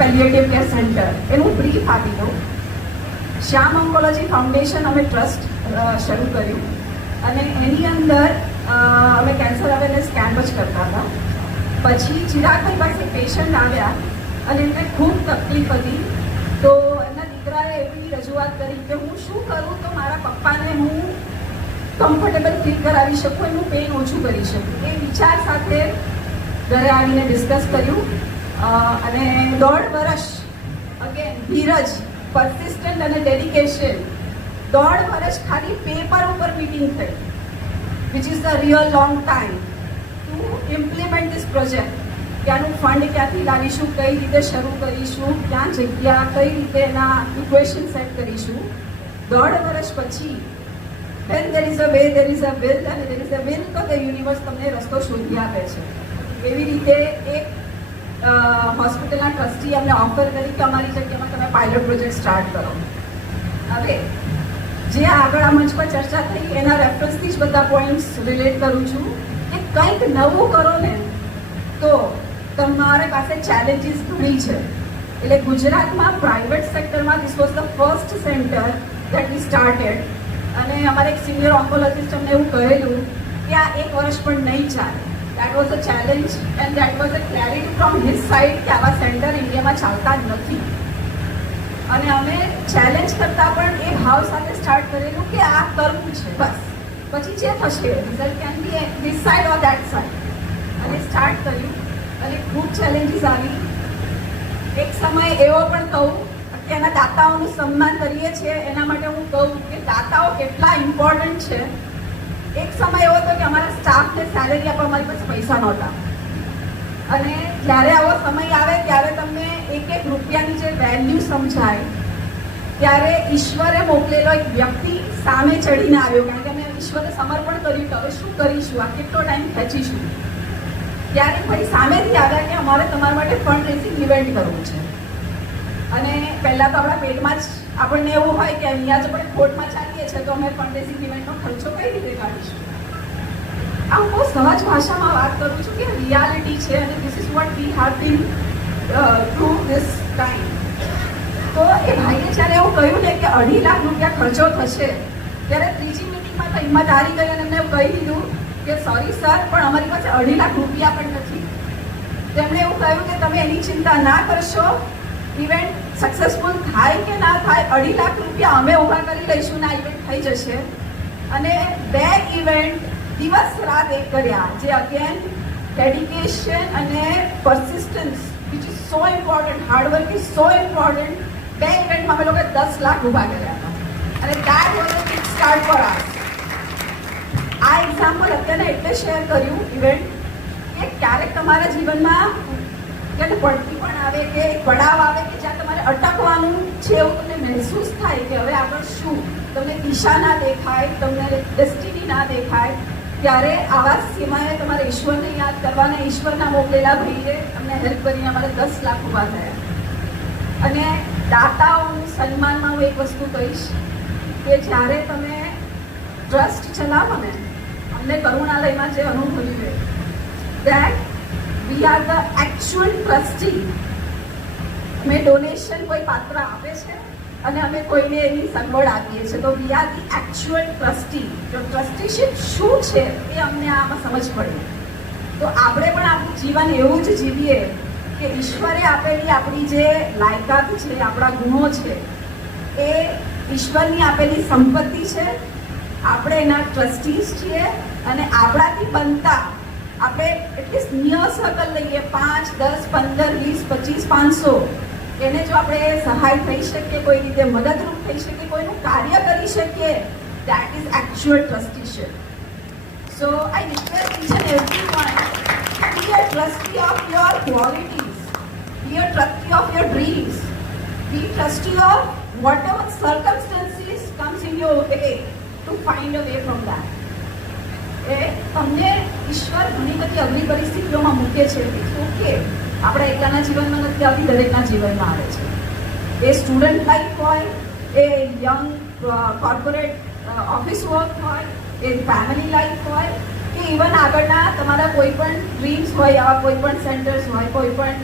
Palliative care centre એનું brief આપી દઉં. શ્યામ ઓન્કોલોજી ફાઉન્ડેશન અમે ટ્રસ્ટ શરૂ કર્યું અને એની અંદર અમે કેન્સર અવેરનેસ કેમ્પ જ કરતા હતા. પછી ચિરાગભાઈ પાસે પેશન્ટ આવ્યા અને એમને ખૂબ તકલીફ હતી. તો એમના દીકરાએ એવી રજૂઆત કરી કે હું શું કરું તો મારા પપ્પાને હું કમ્ફર્ટેબલ ફીલ કરાવી શકું, એનું પેઇન ઓછું કરી શકું. એ વિચાર સાથે ઘરે આવીને ડિસ્કસ કર્યું અને 1.5 વર્ષ અગેન ધીરજ, પરસિસ્ટન્ટ અને ડેડિકેશન, 1.5 વર્ષ ખાલી પેપર ઉપર મીટિંગ થઈ, which is the real long time to implement this project. ત્યાંનું ફંડ ક્યાંથી લાવીશું, કઈ રીતે શરૂ કરીશું, ક્યાં જગ્યા, કઈ રીતે એના ઇક્વેશન સેટ કરીશું. 1.5 વર્ષ પછી when there is a way, there is a will, અને there is a will તો the universe તમને રસ્તો શોધી આપે છે. એવી રીતે એક હોસ્પિટલના ટ્રસ્ટી અમને ઓફર કરી કે અમારી જગ્યામાં તમે પાયલોટ પ્રોજેક્ટ સ્ટાર્ટ કરો. હવે જે આગળ આ મંચ પર ચર્ચા થઈ એના રેફરન્સથી જ બધા પોઈન્ટ્સ રિલેટ કરું છું કે કંઈક નવું કરો ને તો તમારી પાસે ચેલેન્જીસ ઘણી છે. એટલે ગુજરાતમાં પ્રાઇવેટ સેક્ટરમાં this was the first centre that we started. અને અમારે એક સિનિયર ઓન્કોલોજીસ્ટ અમને એવું કહેલું કે આ 1 વર્ષ પણ નહીં ચાલે. That was a challenge and that was a clarity from his side કે આવા સેન્ટર ઇન્ડિયામાં ચાલતા જ નથી. અને અમે ચેલેન્જ કરતાં પણ એ ભાવ સાથે સ્ટાર્ટ કરેલું કે આ કરવું છે બસ, પછી જે થશે result can be this side or that side. અને સ્ટાર્ટ કર્યું અને ખૂબ ચેલેન્જીસ આવી. એક સમય એવો પણ કહું કે એના દાતાઓનું સન્માન કરીએ છીએ એના માટે હું કહું કે દાતાઓ કેટલા ઇમ્પોર્ટન્ટ છે. એક સમય એવો હતો કે અમારા સ્ટાફને સેલેરી આપવા અમારી પાસે પૈસા નહોતા. અને જ્યારે આવો સમય આવે ત્યારે તમને 1-1 રૂપિયાની જે વેલ્યુ સમજાય ત્યારે ઈશ્વરે મોકલેલો એક વ્યક્તિ સામે ચડીને આવ્યો. કારણ કે અમે ઈશ્વરે સમર્પણ કર્યું કે હવે શું કરીશું, આ કેટલો ટાઈમ ખેંચીશું. ત્યારે ભાઈ સામેથી આવ્યા કે અમારે તમારા માટે ફંડ રેઝિંગ ઇવેન્ટ કરવું છે. અને પહેલાં તો આપણા પેટમાં જ આપણને એવું હોય કે અહીંયા જ આપણે ખોટમાં ચાલીએ છીએ તો અમે ફંડ રેઝિંગ ઇવેન્ટનો ખર્ચો કઈ રીતે કાઢીશું. આ હું બહુ સહજ ભાષામાં વાત કરું છું કે રિયાલિટી છે અને this is what we have been through this time. તો એ ભાઈએ જ્યારે એવું કહ્યું ને કે 2.5 લાખ રૂપિયા ખર્ચો થશે ત્યારે ત્રીજી મિટિંગમાં તો હિંમત હારી ગઈ અને એમને એવું કહી દીધું કે સોરી સર પણ અમારી પાસે 2.5 લાખ રૂપિયા પણ નથી. તેમણે એવું કહ્યું કે તમે એની ચિંતા ના કરશો, ઇવેન્ટ સક્સેસફુલ થાય કે ના થાય 2.5 લાખ રૂપિયા અમે ઊભા કરી લઈશું ને આ ઇવેન્ટ થઈ જશે. અને 2 ઇવેન્ટ દિવસ રાત એક કર્યા, જે અગેન ડેડિકેશન અને persistence which is so important, hard work is so important. 2 ઇવેન્ટમાં અમે લોકો 10 લાખ ઊભા કર્યા હતા અને that was a big start for us. આ એક્ઝામ્પલ અત્યારે એટલે શેર કર્યું ઇવેન્ટ કે ક્યારેક તમારા જીવનમાં ક્યારે પડતી પણ આવે કે પડાવ આવે કે જ્યાં તમારે અટકવાનું છે એવું તમને મહેસૂસ થાય કે હવે આગળ શું, તમને દિશા ના દેખાય, તમને ડેસ્ટિની ના દેખાય, ત્યારે આવા સમયે તમારે ઈશ્વરને યાદ કરવાના. ઈશ્વરના મોકલેલા ભાઈએ તમને હેલ્પ કરીને અમારે 10 લાખ ઊભા થયા. અને દાતાઓનું સન્માનમાં હું એક વસ્તુ કહીશ કે જ્યારે તમે ટ્રસ્ટ ચલાવો ને, અમને કરુણાલયમાં જે અનુભવ્યું છે that we are the actual trustee. અમે ડોનેશન કોઈ પાત્ર આપે છે અને અમે કોઈને એની સગવડ આપીએ છીએ, તો we are the actual trustee. તો ટ્રસ્ટીશીપ શું છે એ અમને આમાં સમજ પડી. તો આપણે પણ આપણું જીવન એવું જ જીવીએ કે ઈશ્વરે આપેલી આપણી જે લાયકાત છે, આપણા ગુણો છે, એ ઈશ્વરની આપેલી સંપત્તિ છે. આપણે એના ટ્રસ્ટીઝ છીએ અને આપણાથી બનતા આપણે એટલીસ્ટ નિયર સર્કલ લઈએ 5, 10, 15, 20, 25, 500 એને જો આપણે સહાય થઈ શકીએ, કોઈ રીતે મદદરૂપ થઈ શકીએ, કોઈનું કાર્ય કરી શકીએ, that is actual trusteeship. So I request each and everyone to be a trustee of your qualities, be a trustee of your dreams, be trustee of whatever circumstances comes in your way to find a way from that. એ તમને ઈશ્વર ઘણી બધી અઘરી પરિસ્થિતિઓમાં મૂકે છે. Okay, આપણા એકલાના જીવનમાં નથી આવતી, દરેકના જીવનમાં આવે છે. એ સ્ટુડન્ટ લાઈફ હોય, એ યંગ કોર્પોરેટ ઓફિસ વર્ક હોય, એ ફેમિલી લાઈફ હોય કે ઇવન આગળના તમારા કોઈ પણ ડ્રીમ્સ હોય, આવા કોઈ પણ સેન્ટર્સ હોય, કોઈ પણ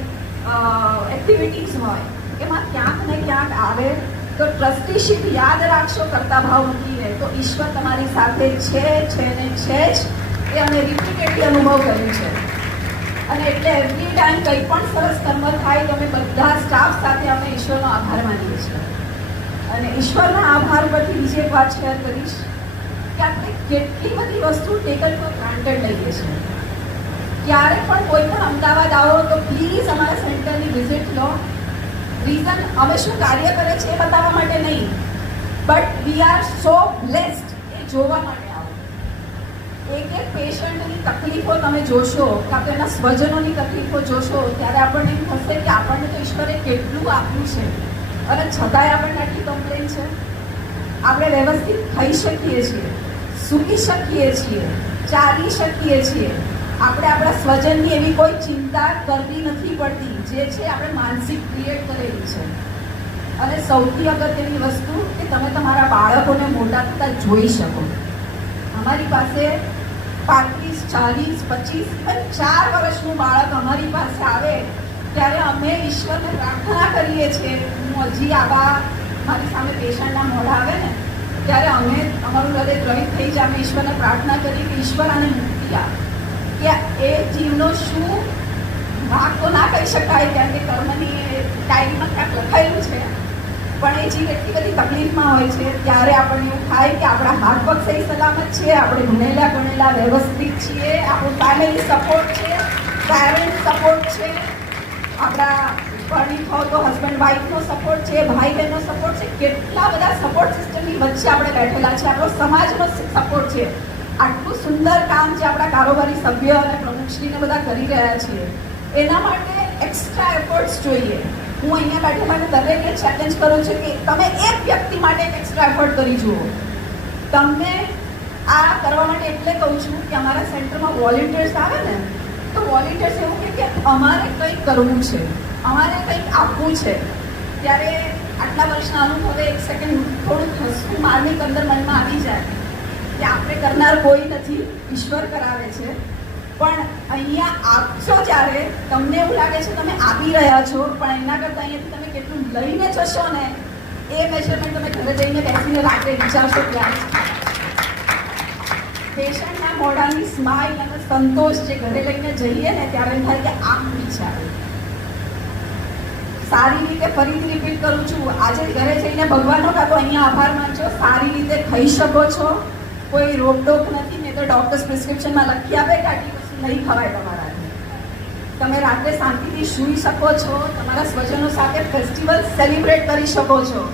એક્ટિવિટીઝ હોય એમાં ક્યાંક ને ક્યાંક આવે તો ટ્રસ્ટીશીપ યાદ રાખશો કરતા ભાવ મૂકીને તો ઈશ્વર તમારી સાથે છે ને છે જ એ અમે રિપીટેડલી અનુભવ કર્યું છે. અને એટલે એવરી ટાઈમ કંઈ પણ સરસ કર્મ થાય તો અમે બધા સ્ટાફ સાથે અમે ઈશ્વરનો આભાર માનીએ છીએ. અને ઈશ્વરના આભાર પરથી બીજી એક વાત શેર કરીશ કે આપણે કેટલી બધી વસ્તુ ટેકન ફોર ગ્રાન્ટેડ લઈએ છીએ. ક્યારે પણ કોઈ પણ અમદાવાદ આવો તો પ્લીઝ અમારા સેન્ટરની વિઝિટ લો. રીઝન અમે શું કાર્ય કરે છે એ બતાવવા માટે નહીં, but we are so blessed એ જોવા માટે આવો. એક એક પેશન્ટની તકલીફો તમે જોશો કાં તો એના સ્વજનોની તકલીફો જોશો ત્યારે આપણને એમ થશે કે આપણને તો ઈશ્વરે કેટલું આપ્યું છે અને છતાંય આપણને આટલી કમ્પ્લેન છે. આપણે વ્યવસ્થિત ખાઈ શકીએ છીએ, સૂકી શકીએ છીએ, ચાલી શકીએ છીએ. આપણે આપણા સ્વજનની એવી કોઈ ચિંતા કરવી નથી પડતી જે છે આપણે માનસિક ક્રિએટ કરેલી છે. અને સૌથી અગત્યની વસ્તુ કે તમે તમારા બાળકોને મોટા થતા જોઈ શકો. અમારી પાસે 35, 40, 25 ઇવન 4 વર્ષનું બાળક અમારી પાસે આવે ત્યારે અમે ઈશ્વરને પ્રાર્થના કરીએ છીએ. હું હજી આવા મારી સામે પેશન્ટના મોઢા આવે ને ત્યારે અમે અમારું હૃદય દ્રવિત થઈ જાય. અમે ઈશ્વરને પ્રાર્થના કરીએ કે ઈશ્વર આને મુક્તિ આપે. કે એ જીવનો શું ભાગ તો ના કહી શકાય કારણ કે કર્મની ડાયરીમાં ક્યાંક લખાયેલું છે, પણ એ જીવ એટલી બધી તકલીફમાં હોય છે ત્યારે આપણને એવું થાય કે આપણા હાથ પગ સહી સલામત છે, આપણે ભણેલા ગણેલા વ્યવસ્થિત છીએ, આપણું ફેમિલી સપોર્ટ છે, પેરેન્ટ સપોર્ટ છે, આપણા પરણિત હોય તો હસબન્ડ વાઈફનો સપોર્ટ છે, ભાઈ બહેનનો સપોર્ટ છે. કેટલા બધા સપોર્ટ સિસ્ટમની વચ્ચે આપણે બેઠેલા છે. આપણો સમાજનો સપોર્ટ છે. આટલું સુંદર કામ જે આપણા કારોબારી સભ્ય અને પ્રમુખશ્રીને બધા કરી રહ્યા છીએ એના માટે એક્સ્ટ્રા એફર્ટ્સ જોઈએ. હું અહીંયા બેઠેલાને દરેકને ચેલેન્જ કરું છું કે તમે એક વ્યક્તિ માટે એક એક્સ્ટ્રા એફર્ટ કરી જુઓ. તમને આ કરવા માટે એટલે કહું છું કે અમારા સેન્ટરમાં વોલેન્ટિયર્સ આવે ને તો વોલેન્ટિયર્સ એવું કહે કે અમારે કંઈક કરવું છે, અમારે કંઈક આપવું છે. ત્યારે આટલા વર્ષના અનુભવે એક સેકન્ડ થોડું હસવું માર્મિક અંદર મનમાં આવી જાય કે આપણે કરનાર કોઈ નથી, ઈશ્વર કરાવે છે. પણ અહીંયા આપશો જ્યારે તમને એવું લાગે છે તમે આપી રહ્યા છો, પણ એના કરતાં અહીંયાથી તમે કેટલું લઈને જશો ને એ મેજરમેન્ટ તમે ઘરે જઈને બેસીને રાત્રે વિચારશો ત્યારે પેશન્ટના મોઢાની સ્માઇલ અને સંતોષ જે ઘરે લઈને જઈએ ને ત્યારે એમ થાય કે આમ વિચારે. સારી રીતે ફરીથી રિપીટ કરું છું, આજે ઘરે જઈને ભગવાનનો કાં તો અહીંયા આભાર માનજો. સારી રીતે ખાઈ શકો છો, કોઈ રોકટોક નથી. નહીં તો ડૉક્ટર્સ પ્રિસ્ક્રિપ્શનમાં લખી આપે કે આટલી વસ્તુ નહીં ખવાય તમારાથી. તમે રાત્રે શાંતિથી સૂઈ શકો છો, તમારા સ્વજનો સાથે ફેસ્ટિવલ સેલિબ્રેટ કરી શકો છો.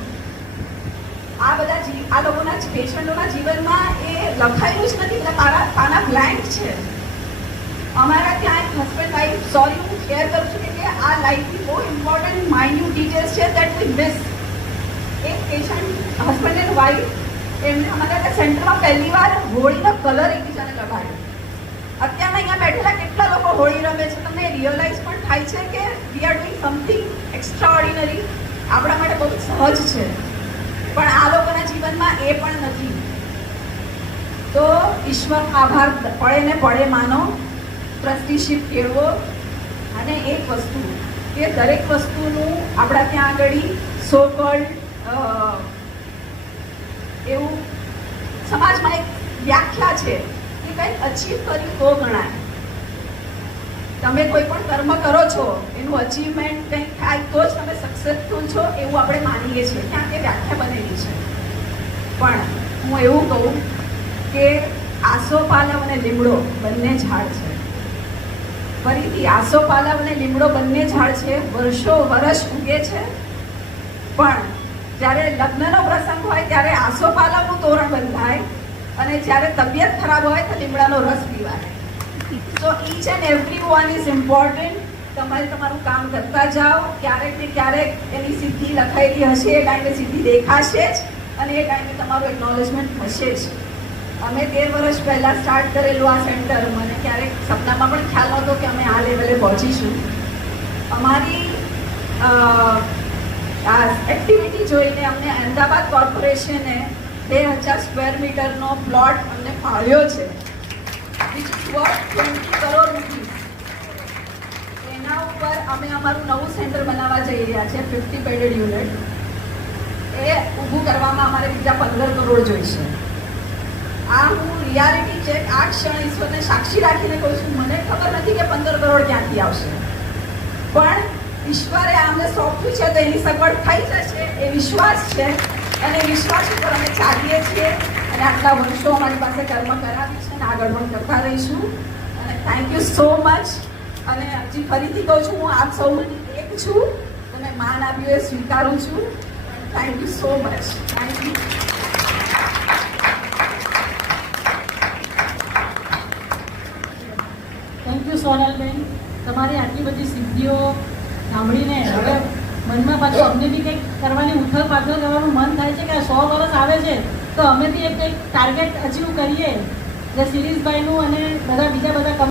આ બધા આ લોકોના પેશન્ટોના જીવનમાં એ લખાયેલું જ નથી, બધા પાના બ્લેન્ક છે. અમારા ત્યાં એક હસબન્ડ વાઈફ, સોરી હું શેર કરું છું કે આ લાઈફની બહુ ઇમ્પોર્ટન્ટ માઇન્યુટ ડિટેલ્સ છે દેટ વી મિસ. એક પેશન્ટ હસબન્ડ એન્ડ વાઈફ એમને અમારા સેન્ટરમાં પહેલી વાર હોળીનો કલર એકબીજાને લગાવ્યો. અત્યારના અહીંયા બેઠેલા કેટલા લોકો હોળી રમે છે તમને રિયલાઇઝ પણ થાય છે કે we are doing something extra ordinary. આપણા માટે બહુ સહજ છે, પણ આ લોકોના જીવનમાં એ પણ નથી. તો ઈશ્વરનો આભાર પડે ને પડે માનો, ટ્રસ્ટીશીપ કેળવો. અને એક વસ્તુ કે દરેક વસ્તુનું આપણા ત્યાં આગળ સો કોલ્ડ એવું સમાજમાં એક વ્યાખ્યા છે કે કંઈક અચીવ કર્યું તો ગણાય. તમે કોઈ પણ કર્મ કરો છો એનું અચીવમેન્ટ કંઈક થાય તો જ તમે સક્સેસફુલ છો એવું આપણે માનીએ છીએ, ત્યાં કે વ્યાખ્યા બનેલી છે. પણ હું એવું કહું કે આસોપાલવ અને લીમડો બંને ઝાડ છે. ફરીથી આસોપાલવ અને લીમડો બંને ઝાડ છે, વર્ષો વર્ષ ઉગે છે. પણ જ્યારે લગ્નનો પ્રસંગ હોય ત્યારે આસોપાલવનું તોરણ બંધાય અને જ્યારે તબિયત ખરાબ હોય તો લીમડાનો રસ પીવાય. So each and every one is important. તમારે તમારું કામ કરતા જાઓ. ક્યારેક ને ક્યારેક એની સિદ્ધિ લખાયેલી હશે, એ ટાઈમે સિદ્ધિ દેખાશે જ અને એ ટાઈમે તમારું એકનોલેજમેન્ટ થશે જ. અમે 13 વર્ષ પહેલાં સ્ટાર્ટ કરેલું આ સેન્ટર, મને ક્યારેક સપનામાં પણ ખ્યાલ નહોતો કે અમે આ લેવલે પહોંચીશું. અમારી આ એક્ટિવિટી જોઈને અમને અમદાવાદ કોર્પોરેશને 2000 સ્ક્વેર મીટરનો પ્લોટ અમને ફાળ્યો છે, which is worth 20 crore rupees. એના ઉપર અમે અમારું નવું સેન્ટર બનાવવા જઈ રહ્યા છે 50 બેડેડ યુનિટ. એ ઊભું કરવામાં અમારે બીજા 15 કરોડ જોઈશે. આ હું રિયાલિટી ચેક આ ક્ષણ ઈશ્વરને સાક્ષી રાખીને કહું છું. મને ખબર નથી કે 15 કરોડ ક્યાંથી આવશે, પણ ઈશ્વરે અમને સોંપ્યું છે તો એની સગવડ થઈ જશે એ વિશ્વાસ છે, અને વિશ્વાસ ઉપર અમે ચાલીએ છીએ. અને આટલા વર્ષો અમારી પાસે કર્મ કરાવી છે અને આગળ પણ કરતા રહીશું. અને થેન્ક યુ સો મચ. અને હજી ફરીથી કહું છું, હું આપ સૌની એક છું, તો મેં માન આપ્યું એ સ્વીકારું છું. Thank you so much. Thank you. Thank you Sonalben. તમારી આટલી બધી સિદ્ધિઓ સાંભળીને હવે મનમાં પાછું અમને બી કંઈક કરવાની ઉથલ પાથલ કરવાનું મન થાય છે કે આ 100 વર્ષ આવે છે તો અમે બી એક ટાર્ગેટ અચીવ કરીએ, જે સિરીઝભાઈનું અને બીજા બધા